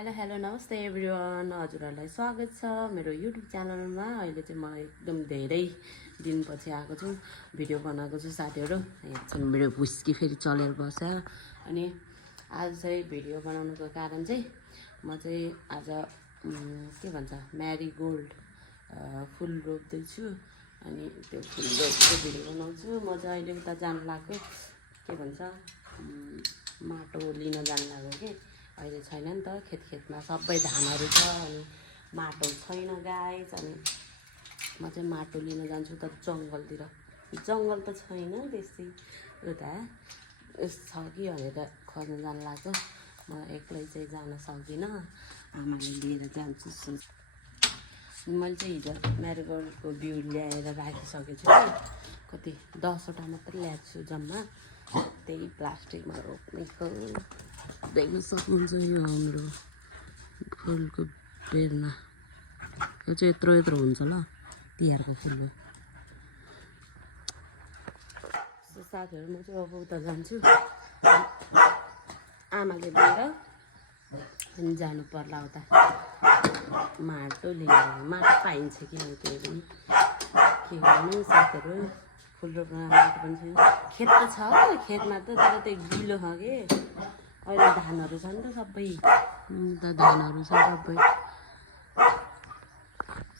Hello hello नमस्ते everyone, हजुरहरूलाई स्वागत छ मेरो युट्युब च्यानलमा। अहिले चाहिँ म एकदम धेरै दिनपछि आएको छु, भिडियो बनाएको छु साथीहरू। यहाँ चाहिँ मेरो भुस्की फेरि चलेर बस्छ। अनि आज चाहिँ भिडियो बनाउनुको कारण चाहिँ म चाहिँ आज के भन्छ म्यारिगोल्ड फुल रोप्दैछु। अनि त्यो फुल रोपेको भिडियो बनाउँछु। म चाहिँ अहिले उता जानु लाग्यो, के भन्छ माटो लिन जानु लाग्यो कि अहिले छैन नि त, खेतमा सबै धानहरू छ अनि माटो छैन गाइस। अनि म चाहिँ माटो लिन जान्छु त जङ्गलतिर। जङ्गल त छैन त्यस्तै, उता छ कि भनेर खोज्न जानु लाग्यो। म एक्लै चाहिँ जान सक्दिनँ, आमाले लिएर जान्छु। मैले चाहिँ हिजो म्यारिगोल्डको बिउ ल्याएर राखिसकेको छु कि, कति 10वटा मात्रै ल्याएको छु जम्मा। त्यही प्लास्टिकमा रोप्नेको देख्न सक्नुहुन्छ। यो हाम्रो फुलको बेलमा यो चाहिँ यत्रो यत्रो हुन्छ ल, तिहारको फुल हो। साथीहरू म चाहिँ अब उता जान्छु, आमाले लिएर अनि जानु पर्ला उता माटो लिएर। माटो पाइन्छ कि त्यही पनि के गर्नु साथीहरू, फुल रोप्न माटो पनि छैन। खेत त छ, खेतमा त तर त्यो गिलो छ कि। अहिले धानहरू छ नि त सबै, धानहरू छ सबै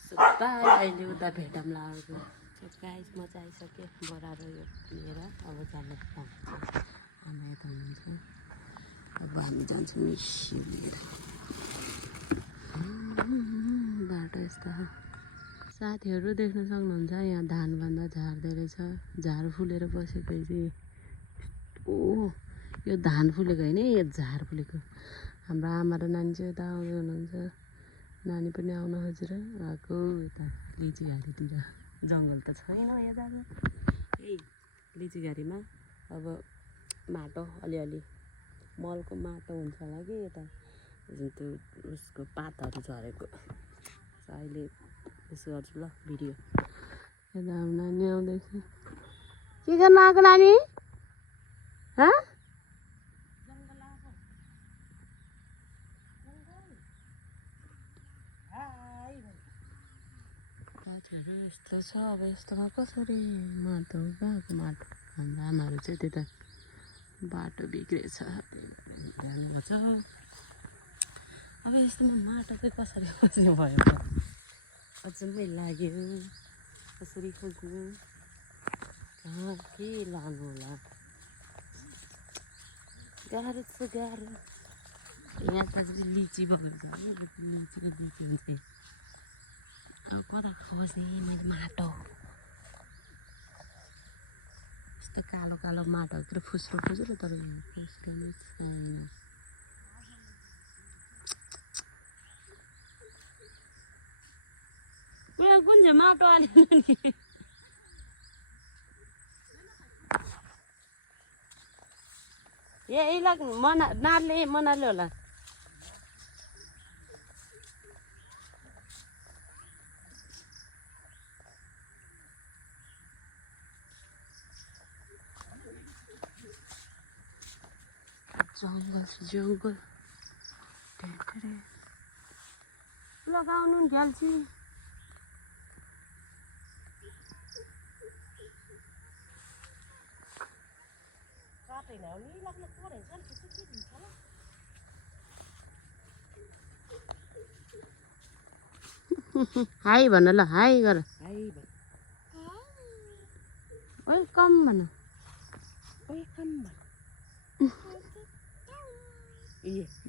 सुत्ता। अहिले उता भेटौँ लागेको गाइस, म चाहिँ आइसकेँ बराबर यो लिएर। अब जानु पर्छ, आमा यता हुनुहुन्छ। अब हामी जान्छौँ मिसी लिएर। बाटो यस्तो साथीहरू देख्न सक्नुहुन्छ। यहाँ धानभन्दा झार्दै रहेछ, झार फुलेर बसेको चाहिँ। ओ यो धान फुलेको होइन, यो झार फुलेको। हाम्रो आमा र नानी चाहिँ यता आउँदै हुनुहुन्छ। नानी पनि आउन खोजेर आएको यता लिचीघारीतिर। जङ्गल त छैन यता, यही लिचीघारीमा अब माटो अलिअलि मलको माटो हुन्छ होला कि यता, त्यो उसको पातहरू झरेको। अहिले यसो गर्छु ल भिडियो। यता हाम्रो नानी आउँदैछ। के गर्न आएको नानी? साथीहरू यस्तो छ। अब यस्तोमा कसरी माटो गएको माटो। हाम्रो आमाहरू चाहिँ त्यता बाटो बिग्रेछ जानुपर्छ। अब यस्तोमा माटो चाहिँ कसरी खोज्नु भयो त, अचम्मै लाग्यो। कसरी खोज्नु, कहाँ के लानु होला, गाह्रो छ गाह्रो। यहाँ त लिची बगान छ, लिचीको लिची हुन्छ। अब कता खोज्ने मैले माटो, यस्तो कालो कालो माटोतिर फुस्रो फुस्रो, तर यहाँ फुस्रो नै छैन। कुन चाहिँ माटो हालेन नि, यही लाग्नु नाले मनाले होला। जङ्गल जङ्गल लगाउनु नि ग्याल्सी। हाई भन ल, हाई गर, वेलकम भन, वेलकम भन।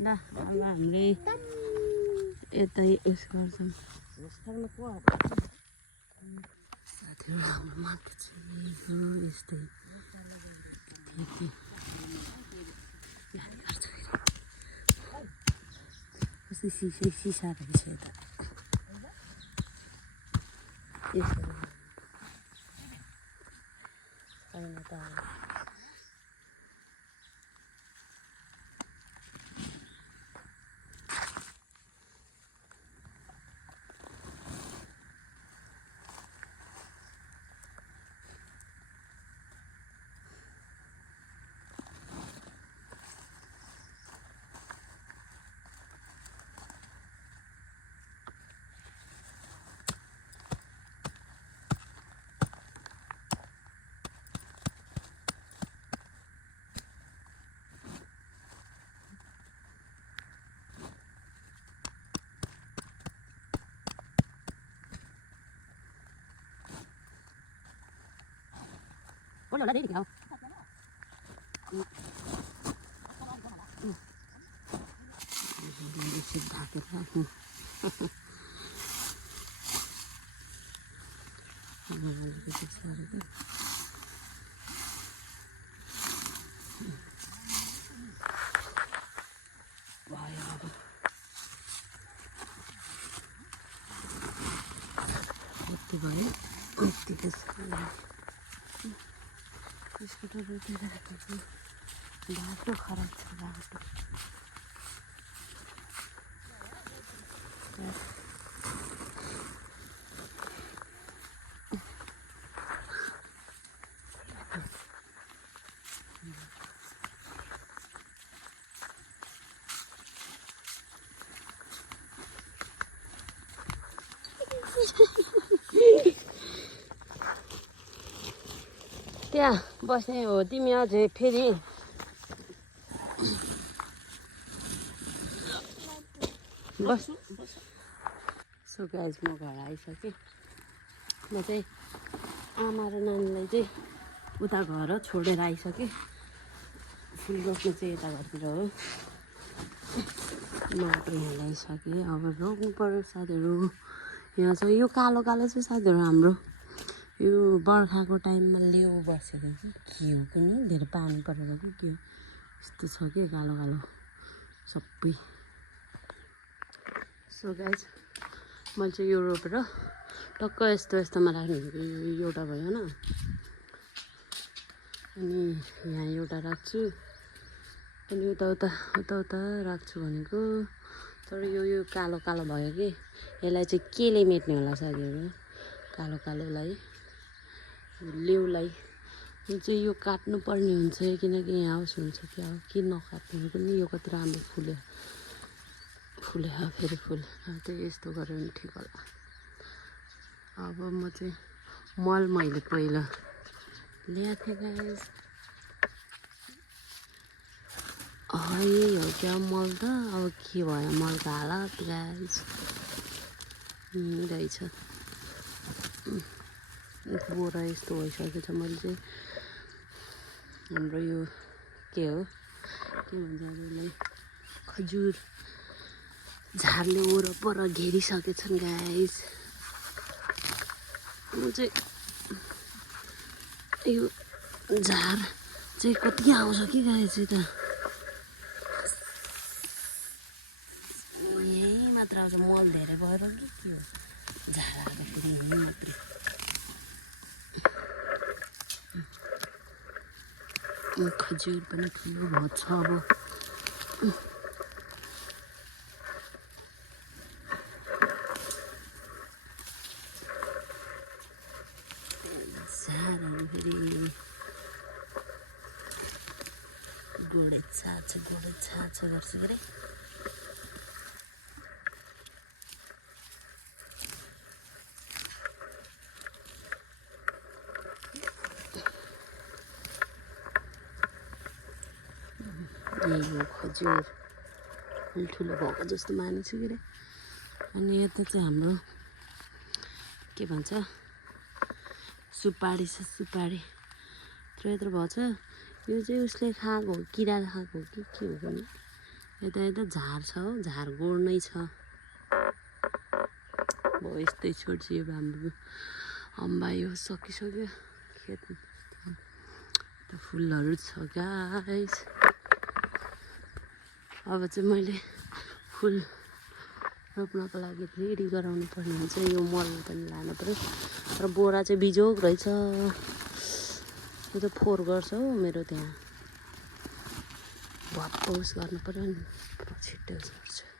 ल अब हामीले यतै उस गर्छौँ साथीहरू। हाम्रो माटो चाहिँ हो यस्तै। कस्तो सिसा रहेछ यता। यसरी छैन त। होला धेरै खाऊ यसरी ढाकेर राख्नु भयो अब यति भयो यति त्यसको त रोटी राखेको बाटो खराब छ बाटो त्यहाँ बस्ने हो तिमी अझै फेरि बस सो गाइज म घर आइसकेँ म चाहिँ आमा र नानीलाई चाहिँ उता घर छोडेर आइसकेँ फुल रोप्नु चाहिँ यता घरतिर हो माटो यहाँ ल्याइसकेँ अब रोप्नु पर्यो साथीहरू यहाँ चाहिँ यो कालो कालो चाहिँ साथीहरू हाम्रो यो बर्खाको टाइममा लेउ बसेको कि के हो पनि धेरै पानी परेर कि के हो यस्तो छ कि कालो कालो सबै सो गाइज मैले चाहिँ यो रोपेर टक्क यस्तो यस्तोमा राख्ने एउटा भयो होइन अनि यहाँ एउटा राख्छु अनि उता उता उता उता राख्छु भनेको तर यो कालो कालो भयो कि यसलाई चाहिँ केले मेट्ने होला साथीहरू कालो कालोलाई लेउलाई यो चाहिँ यो काट्नु पर्ने हुन्छ किनकि यहाँ हाउस हुन्छ क्या हो कि नकाट्नु पनि यो कति राम्रो फुल्यो फेरि फुल त्यही यस्तो गऱ्यो भने ठिक होला अब म चाहिँ मल मैले पहिला ल्याएको थिएँ गाइस यही हो क्या मल त अब के भयो मलको हालत गाइस रहेछ बोरा यस्तो भइसकेको छ मैले चाहिँ हाम्रो यो के हो के भन्छ यसलाई खजुर झारले वरपर घेरिसकेछन् गाइस म चाहिँ यो झार चाहिँ कति आउँछ कि गाइस त यही मात्र आउँछ मल धेरै भएर कि के हो झार आएको यही मात्रै खजुर पनि ठुलो भएको छ अब झारहरू फेरि गोडे छाछ गर्छु अरे यही हो खजुर ठुलो भएको जस्तो मानेछु कि रे अनि यता चाहिँ हाम्रो के भन्छ सुपारी छ सुपारी यत्रो भएको छ यो चाहिँ उसले खाएको हो किराले खाएको हो कि के हो भने यता झार छ हो झार गोड्नै छ अब यस्तै छोड्छु यो हाम्रो अम्बा यो सकिसक्यो खेत फुलहरू छ गाइस अब चाहिँ मैले फुल रोप्नको लागि रेडी गराउनु पर्ने हुन्छ यो मल पनि लानु पर्यो र बोरा चाहिँ बिजोग रहेछ यो त फोहोर गर्छ हो मेरो त्यहाँ भप्पौस गर्नु पर्यो नि छिट्टो गर्छ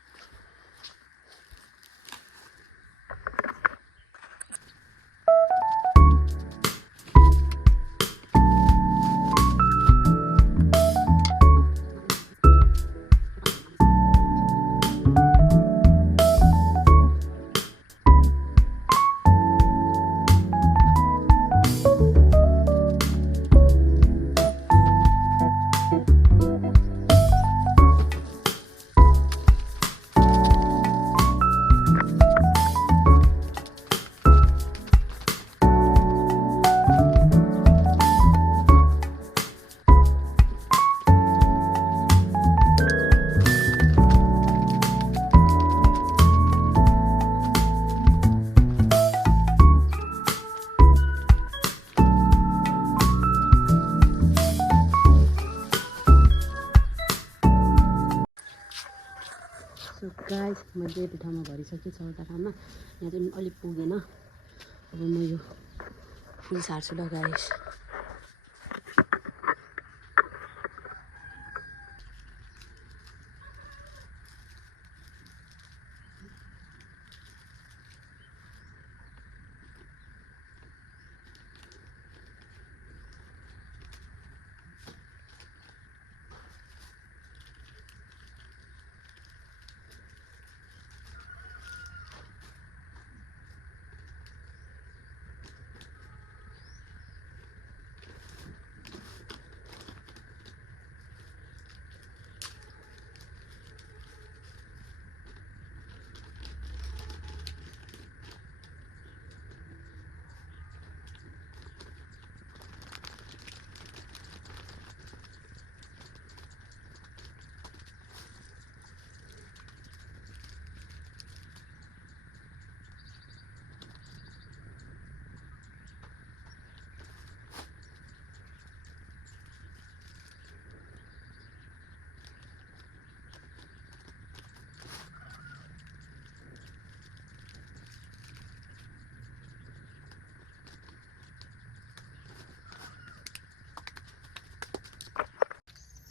गाइस मैले यति ठाउँमा भरिसकेँ 14 ठाउँमा यहाँ चाहिँ अलिक पुगेन अब म यो फुल सार्छु ल गाइस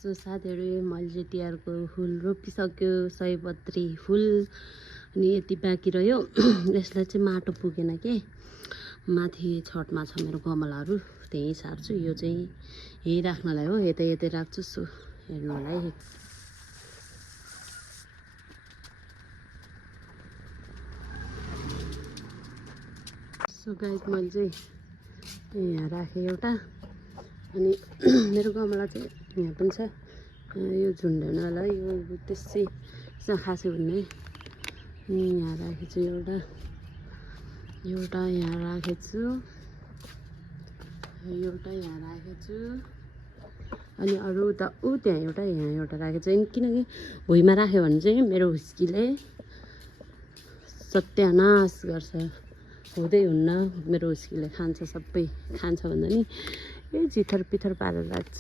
सो साथीहरू मैले तिहारको फुल रोपिसक्यो सयपत्री फुल अनि यति बाँकी रह्यो यसलाई चाहिँ माटो पुगेन के माथि छतमा छ मेरो गमलाहरू त्यही सार्छु यो चाहिँ यही राख्नलाई हो यतै यतै राख्छु सो हेर्नुलाई सो गाइस मैले चाहिँ यहाँ राखेँ एउटा अनि मेरो गमला चाहिँ यहाँ पनि छ यो झुन्डेन होला यो त्यसै खासै हुने अनि यहाँ राखेको छु एउटा यहाँ राखेको छु एउटा यहाँ राखेको छु अनि अरू त त्यहाँ एउटा यहाँ एउटा राखेको छु किनकि भुइँमा राख्यो भने चाहिँ मेरो हुस्कीले सत्यानाश गर्छ हुँदै हुन्न मेरो हुस्कीले खान्छ सबै खान्छ भन्दा नि ए चिथर पिथर पारेर राख्छ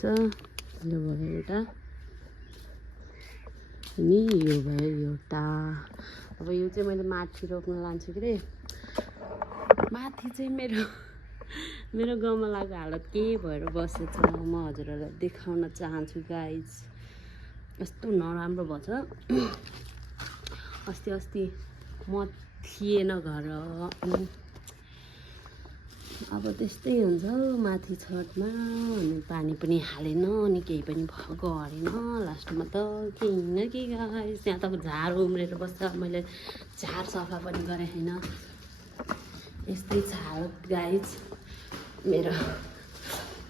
यो भयो एउटा अनि यो भयो एउटा अब यो चाहिँ मैले माथि रोप्न लान्छु कि रे माथि चाहिँ मेरो गमलाको हालत के भएर बसेछ म हजुरहरूलाई देखाउन चाहन्छु गाइज यस्तो नराम्रो भएछ अस्ति म थिएन घर अनि अब त्यस्तै हुन्छ माथि छतमा अनि पानी पनि हालेन अनि केही पनि गरेन लास्टमा त केही न के गाइस त्यहाँ त झार उम्रेर बस्छ मैले झार सफा पनि गरेँ छैन यस्तै छ हालत गाइस मेरो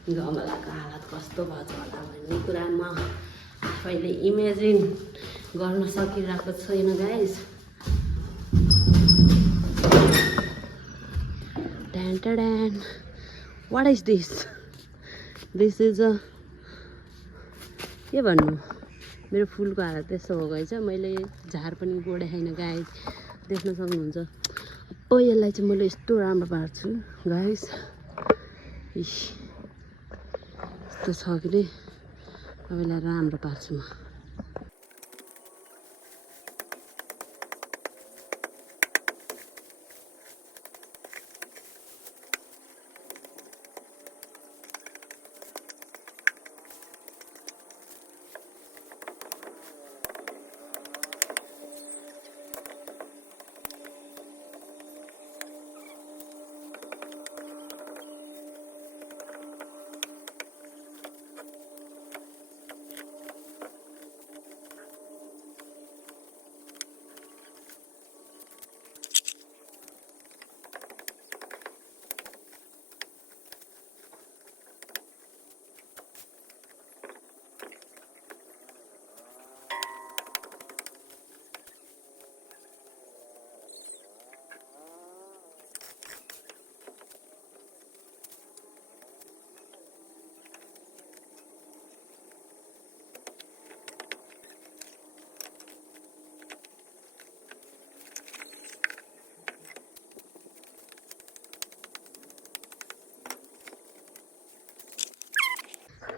गमलाको हालत कस्तो भएछ होला भन्ने कुरा म आफैले इमेजिन गर्न सकिरहेको छैन guys What is this? This is a के भन्नु मेरो फुलको हालत त्यस्तो भएको रहेछ मैले झार पनि गोडे छैन गाइस देख्न सक्नुहुन्छ अब यसलाई चाहिँ मैले यस्तो राम्रो पार्छु गाइस यस्तो छ कि नै अब यसलाई राम्रो पार्छु म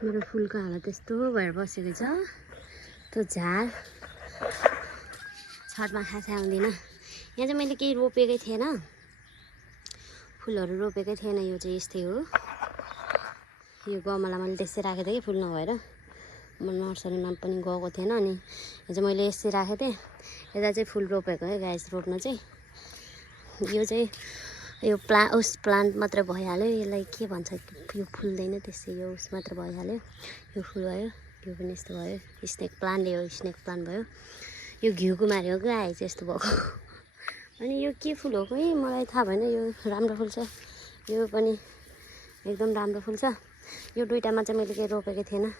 मेरो फुलको हालत यस्तो भएर बसेको छ त्यो छठमा खासै आउँदिनँ। यहाँ चाहिँ मैले केही रोपेकै थिएन, फुलहरू रोपेकै थिएन। यो चाहिँ यस्तै हो, यो गमला मैले त्यसै राखेको थिएँ कि फुल नभएर। म नर्सरीमा पनि गएको थिएन, अनि यो चाहिँ मैले यसै राखेको थिएँ। यता चाहिँ फुल रोपेको है गाइस, रोप्न चाहिँ। यो चाहिँ यो प्लान्ट मात्र भइहाल्यो, यसलाई के भन्छ, यो फुल्दैन त्यसै, यो उस मात्र भइहाल्यो। यो फुल भयो, यो पनि यस्तो भयो, स्नेक प्लान्ट, यो स्नेक प्लान्ट भयो। यो घिउकुमारी हो क्या आएछ यस्तो भएको। अनि यो के फुल हो खोइ मलाई थाहा भएन, यो राम्रो फुल्छ, यो पनि एकदम राम्रो फुल्छ। यो दुइटामा चाहिँ मैले केही रोपेको थिएन,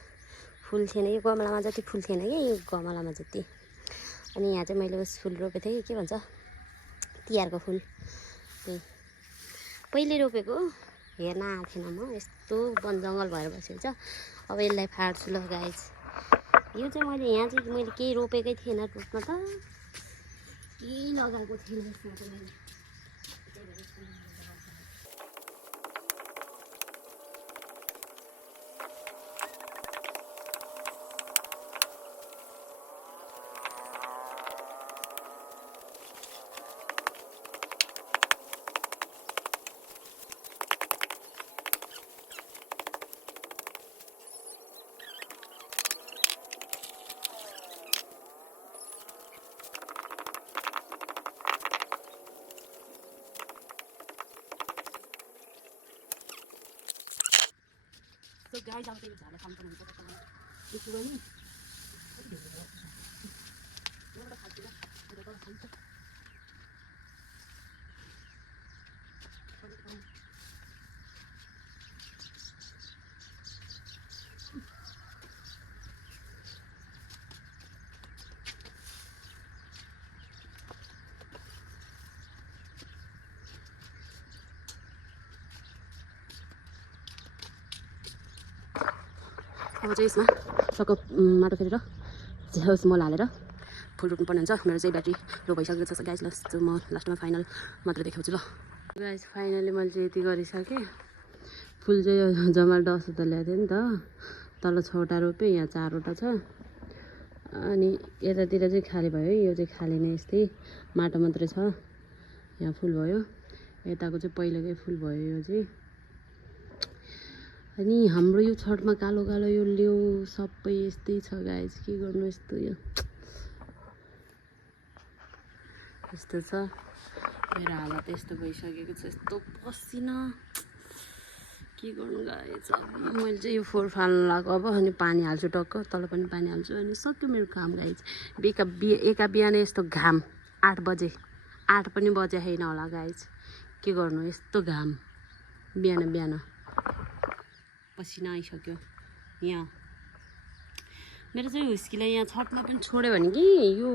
फुल थिएन, यो गमलामा जति फुल थिएन कि यो गमलामा जति। अनि यहाँ चाहिँ मैले उस फुल रोपेको थिएँ, के भन्छ तिहारको फुल, त्यही पहिले रोपेको, हेर्न आएको थिएन म। यस्तो वन जङ्गल भएर बसेको छ। अब यसलाई फाड्छु ल गाइस। यो चाहिँ मैले यहाँ चाहिँ मैले केही रोपेकै थिएन, रोप्न त केही लगाएको थिएन यसमा चाहिँ मैले। So guys, ang pinag sana kami ng pagkakataon. Ito ba yun? अब चाहिँ यसमा सको माटो फेरेर झ्याउस मल हालेर फुल रोप्नुपर्ने हुन्छ। मेरो चाहिँ ब्याट्री लो भइसकेको छ गाइस। ल म लास्टमा फाइनल मात्र देखाउँछु ल गाइस। फाइनली मैले चाहिँ यति गरिसकेँ। फुल चाहिँ जम्मा 10 त ल्याएको थिएँ नि त, तल 6वटा रोपेँ, यहाँ 4वटा छ। अनि यतातिर चाहिँ खाली भयो है, यो चाहिँ खाली नै यस्तै माटो मात्रै छ। यहाँ फुल भयो, यताको चाहिँ पहिलेकै फुल भयो यो चाहिँ। अनि हाम्रो यो छठमा कालो कालो यो लेउ सबै यस्तै छ गाइस, के गर्नु यस्तो, यो यस्तो छ। मेरो हालत यस्तो भइसकेको छ, यस्तो पसिना, के गर्नु गाइस। अब मैले चाहिँ यो फोहोर फाल्नु लाग्यो अब, अनि पानी हाल्छु टक्क, तल पनि पानी हाल्छु, अनि सक्यो मेरो काम गाइस। एका बिहान यस्तो घाम 8 बजे, 8 पनि बजे होइन होला गाइस, के गर्नु यस्तो घाम बिहान बिहान, पसिना आइसक्यो। यहाँ मेरो चाहिँ हुस्कीलाई यहाँ छतमा पनि छोड्यो भने कि यो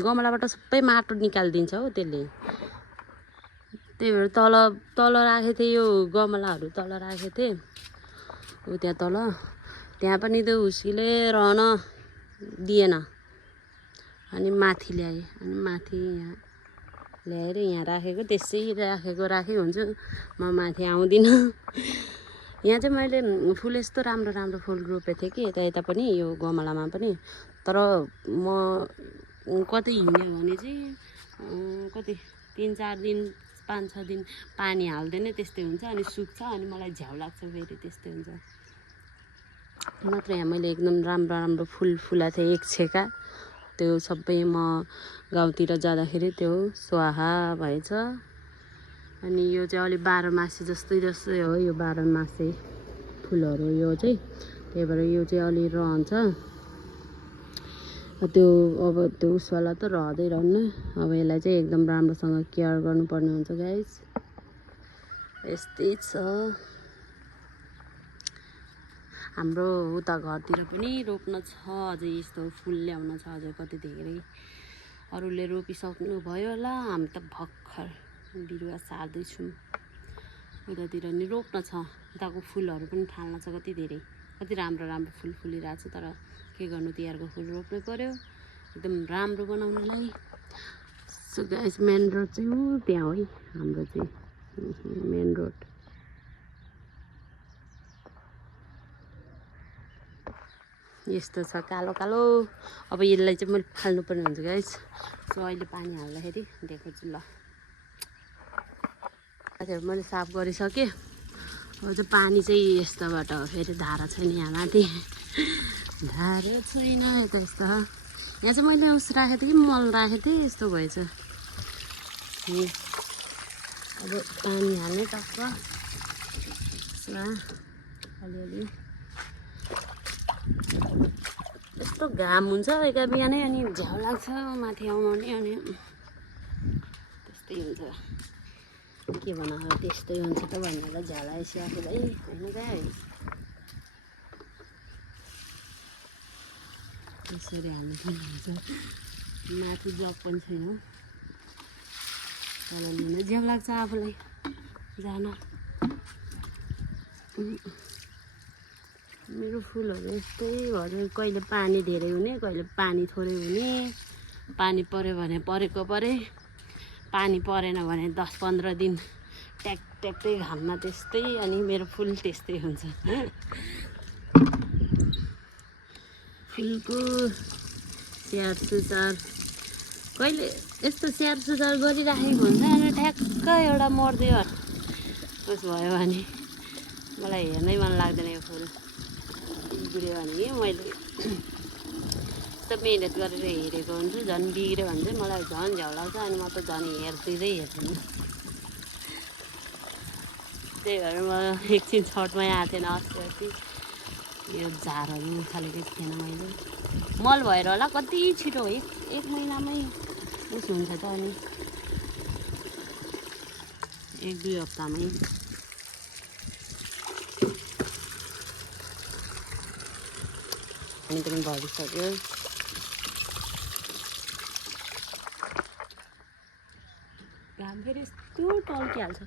गमलाबाट सबै माटो निकालिदिन्छ हो त्यसले। त्यही भएर तल राखेको थिएँ, यो गमलाहरू तल राखेको थिएँ, ऊ त्यहाँ तल, त्यहाँ पनि त्यो हुस्कीले रहन दिएन। अनि माथि ल्याएँ, अनि माथि यहाँ ल्याएर यहाँ राखेको, त्यसै राखेको हुन्छु, म माथि आउँदिनँ। यहाँ चाहिँ मैले फुल यस्तो राम्रो राम्रो फुल रोपेको थिएँ कि यता पनि, यो गमलामा पनि। तर म कतै हिँड्यो भने चाहिँ कति 3-4 दिन 5-6 दिन पानी हाल्दैन त्यस्तै हुन्छ, अनि सुक्छ, अनि मलाई झ्याउ लाग्छ फेरि, त्यस्तै हुन्छ। नत्र यहाँ मैले एकदम राम्रो राम्रो फुल फुलाएको थिएँ, एक छेका, त्यो सबै म गाउँतिर जाँदाखेरि त्यो स्वाहा भएछ। अनि यो चाहिँ अलि 12 मासे जस्तै हो, यो 12 मासे फुलहरू यो चाहिँ, त्यही भएर यो चाहिँ अलि रहन्छ। त्यो अब त्यो उसवाला त रहँदै रहन्न। अब यसलाई चाहिँ एकदम राम्रोसँग केयर गर्नुपर्ने हुन्छ गाइस, यस्तै छ। हाम्रो उता घरतिर पनि रोप्न छ अझै, यस्तो फुल ल्याउन छ अझै कति धेरै। अरूले रोपिसक्नु भयो होला, हामी त भर्खर बिरुवा सार्दैछौँ। उतातिर नि रोप्न छ, उताको फुलहरू पनि थाल्न छ कति धेरै, कति राम्रो राम्रो फुल फुलिरहेको छ। तर के गर्नु, तिहारको फुल रोप्नु पर्यो एकदम राम्रो बनाउनलाई। सो गाइस, मेन रोड चाहिँ ऊ त्यहाँ हो है, हाम्रो चाहिँ मेन रोड। यस्तो छ कालो कालो। अब यसलाई चाहिँ मैले फाल्नुपर्ने हुन्छ गाइस। सो अहिले पानी हाल्दाखेरि देखाउँछु ल। साथीहरू मैले साफ गरिसकेँ। अब चाहिँ पानी चाहिँ यस्तोबाट हो, फेरि धारा छैन यहाँ माथि, धारा छैन यता यस्तो। यहाँ चाहिँ मैले उस राखेको थिएँ कि मल राखेको थिएँ, यस्तो भएछ। अब पानी हाल्ने टक्क अलिअलि। यस्तो घाम हुन्छ बेलुका बिहानै, अनि झ्याउ लाग्छ माथि आउनु अनि त्यस्तै हुन्छ। के भन अब त्यस्तै हुन्छ त भनेर झ्याउ लागेपछि आफूलाई होइन गाइस। यसरी हाल्नु पनि हुन्छ। माथि जग पनि छैन, तर झ्याउ लाग्छ आफूलाई जान। मेरो फुलहरू यस्तै भयो, कहिले पानी धेरै हुने, कहिले पानी थोरै हुने। पानी पऱ्यो भने परेको परे, पानी परेन भने 10-15 दिन ट्याक ट्याक्कै घाममा त्यस्तै। अनि मेरो फुल त्यस्तै हुन्छ। फुलको स्याहार सुसार कहिले यस्तो स्याहार सुसार गरिराखेको हुन्छ, अनि ठ्याक्क एउटा मर्दियो उस भयो भने मलाई हेर्नै मन लाग्दैन। यो फुल बिग्रियो भने मैले यस्तो मिहिनेत गरेर हेरेको हुन्छु, झन् बिग्रियो भने चाहिँ मलाई झन् झ्याउ लाग्छ। अनि म त झन् हेर्दिँदै हेर्दिनँ। त्यही भएर म एकछिन छठमै आएको थिएन अस्ति। यो झारहरू उखालेकै थिएन मैले, मल भएर होला। कति छिटो एक महिनामै उस हुन्छ त, अनि 1-2 हप्तामै। पानी पनि भरिसक्यो। घाम फेरि यस्तो टल्किहाल्छ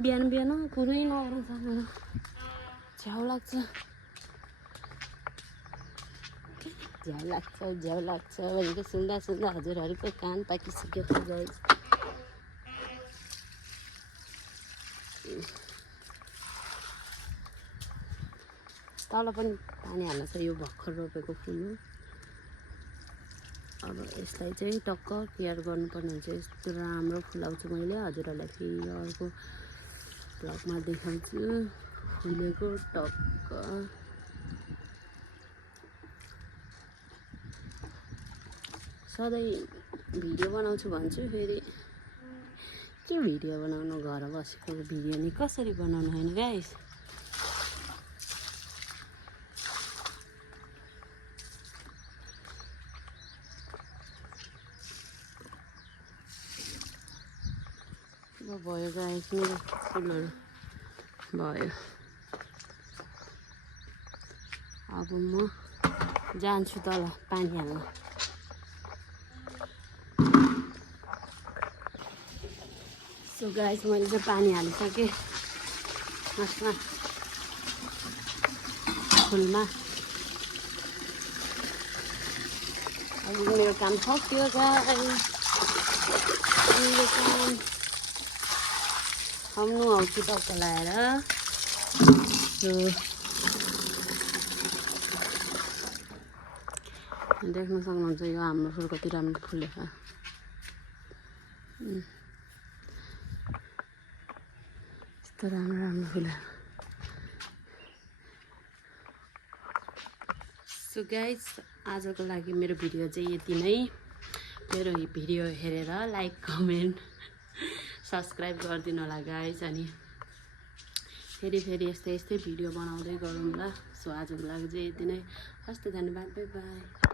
बिहान बिहान, कुरै नगर्नु सक्दैन, झ्याउ लाग्छ। झ्याउ लाग्छ भनेको सुन्दा सुन्दा हजुरहरूको कान पाकिसक्यो गाइस। तल पनि पानी हाल्नु छ। यो भर्खर रोपेको फुल हो। अब यसलाई चाहिँ टक्क केयर गर्नुपर्ने हुन्छ। यस्तो राम्रो फुलाउँछु मैले, हजुरहरूलाई फेरि अर्को भ्लगमा देखाउँछु फुलेको टक्क। सधैँ भिडियो बनाउँछु भन्छु, फेरि के भिडियो बनाउनु, घर बसेको भिडियो नि कसरी बनाउनु होइन गाइस। भयो गाइस, मेरो फुलहरू भयो। अब म जान्छु तल पानी हाल्न। सो गाइस मैले चाहिँ पानी हालिसकेँ मसमा फुलमा। अब मेरो काम सक्यो गाइस। मेरो काम हमनु आउँछु टक्क लगाएर। देख्न सक्नुहुन्छ यो हाम्रो फुल कति राम्रो फुलेछ। यस्तो राम्रो राम्रो फुलहरू। सो गाइस आजको लागि मेरो भिडियो चाहिँ यति नै। मेरो भिडियो हेरेर लाइक कमेन्ट सब्सक्राइब गरिदिनु होला गाइस। अनि फेरि यस्तै भिडियो बनाउँदै गरौँ ल। सो आजको लागि चाहिँ यति नै। हस्त धन्यवाद, बाई बाई।